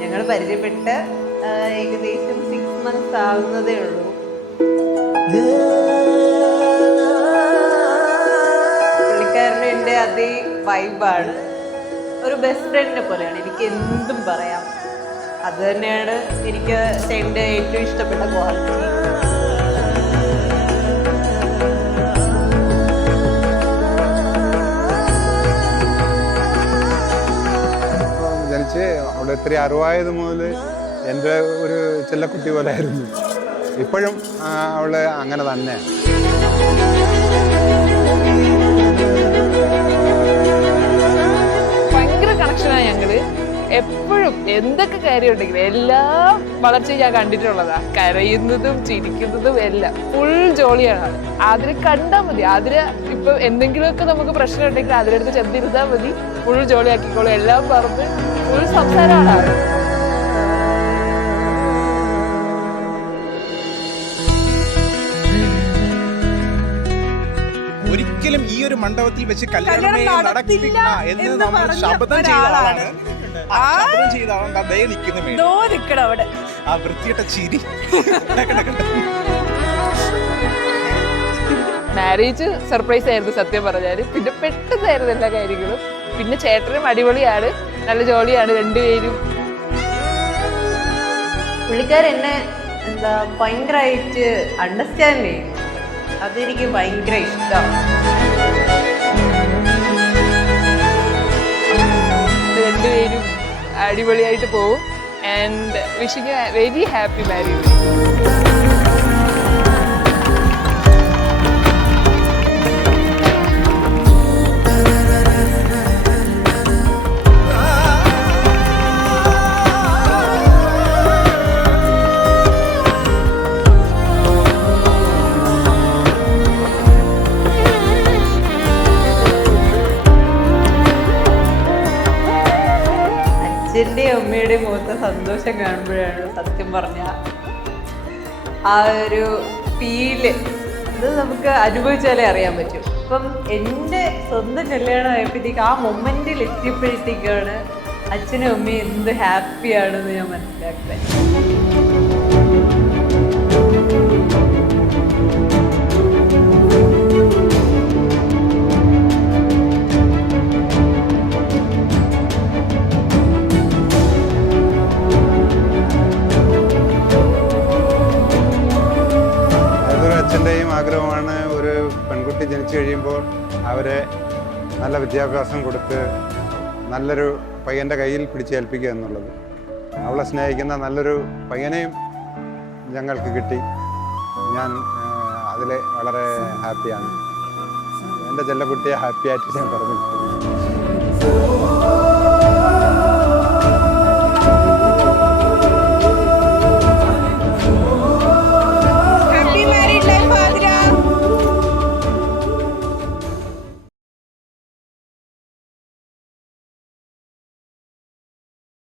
ഞങ്ങൾ പരിചയപ്പെട്ട് ഏകദേശം 6 months ആവുന്നതേ ഉള്ളൂ. പുള്ളിക്കാരനും എൻ്റെ അതേ വൈബാണ്. ഒരു ബെസ്റ്റ് ഫ്രണ്ടിനെ പോലെയാണ്. എനിക്ക് എന്തും പറയാം. അത് തന്നെയാണ് എനിക്ക് എൻ്റെ ഏറ്റവും ഇഷ്ടപ്പെട്ട ക്വാളിറ്റി. ജനിച്ച് അവിടെ ഇത്തിരി അറിവായത് മുതൽ എൻ്റെ ഒരു ചെല്ലക്കുട്ടി പോലെ ആയിരുന്നു. ഇപ്പോഴും അവള് അങ്ങനെ തന്നെയാണ്. ഭയങ്കര കണക്ഷനാണ് ഞങ്ങള്. എപ്പോഴും എന്തൊക്കെ കാര്യം ഉണ്ടെങ്കിലും എല്ലാം വളർച്ച ഞാൻ കണ്ടിട്ടുള്ളതാ. കരയുന്നതും ചിരിക്കുന്നതും എല്ലാം ഫുൾ ജോളിയാണ്. അതിനെ കണ്ടാൽ മതി. അതിന് ഇപ്പൊ എന്തെങ്കിലുമൊക്കെ നമുക്ക് പ്രശ്നം ഉണ്ടെങ്കിൽ അതിനടുത്ത് ചെന്നിരുന്നാൽ മതി. ഫുൾ ജോളിയാക്കിക്കോളും. എല്ലാം പറഞ്ഞ് ഫുൾ സംസാരമാണ്. ഒരിക്കലും ഈ ഒരു മണ്ഡപത്തിൽ വെച്ച് കല്യാണമേ നടക്കില്ല എന്ന് നമ്മൾ ശപഥം ചെയ്ത ആളാണ്. ശപഥം ചെയ്ത ആളുണ്ട് അതേ നിൽക്കുന്ന അവിടെ ആ വൃത്തിയിട്ട ചിരി. മാരേജ് സർപ്രൈസ് ആയിരുന്നു സത്യം പറഞ്ഞാല്. പിന്നെ പെട്ടെന്നായിരുന്നു എല്ലാ കാര്യങ്ങളും. പിന്നെ ചേട്ടനും അടിപൊളിയാണ്, നല്ല ജോളിയാണ് രണ്ടുപേരും. പുള്ളിക്കാരെന്നെ ഭയങ്കരമായിട്ട് അണ്ടർസ്റ്റാൻഡ് ചെയ്യും. അതെനിക്ക് ഭയങ്കര ഇഷ്ടമാണ്. രണ്ടുപേരും അടിപൊളിയായിട്ട് പോവും. And wishing A very happy marriage. അച്ഛൻ്റെയും അമ്മയുടെയും മുഖത്തെ സന്തോഷം കാണുമ്പോഴാണ് സത്യം പറഞ്ഞ ആ ഒരു ഫീല് അത് നമുക്ക് അനുഭവിച്ചാലേ അറിയാൻ പറ്റും. ഇപ്പം എൻ്റെ സ്വന്തം കല്യാണം ആയപ്പോഴത്തേക്ക് ആ മൊമെൻറ്റിൽ എത്തിയപ്പോഴത്തേക്കാണ് അച്ഛനും അമ്മയും എന്ത് ഹാപ്പിയാണെന്ന് ഞാൻ മനസ്സിലാക്കുന്നത്. അച്ഛൻ്റെയും ആഗ്രഹമാണ് ഒരു പെൺകുട്ടി ജനിച്ചു കഴിയുമ്പോൾ അവരെ നല്ല വിദ്യാഭ്യാസം കൊടുത്ത് നല്ലൊരു പയ്യൻ്റെ കയ്യിൽ പിടിച്ചേൽപ്പിക്കുക എന്നുള്ളത്. അവളെ സ്നേഹിക്കുന്ന നല്ലൊരു പയ്യനെയും ഞങ്ങൾക്ക് കിട്ടി. ഞാൻ അതിൽ വളരെ ഹാപ്പിയാണ്. എൻ്റെ ചെല്ലക്കുട്ടിയെ ഹാപ്പിയായിട്ട് ഞാൻ പറഞ്ഞു.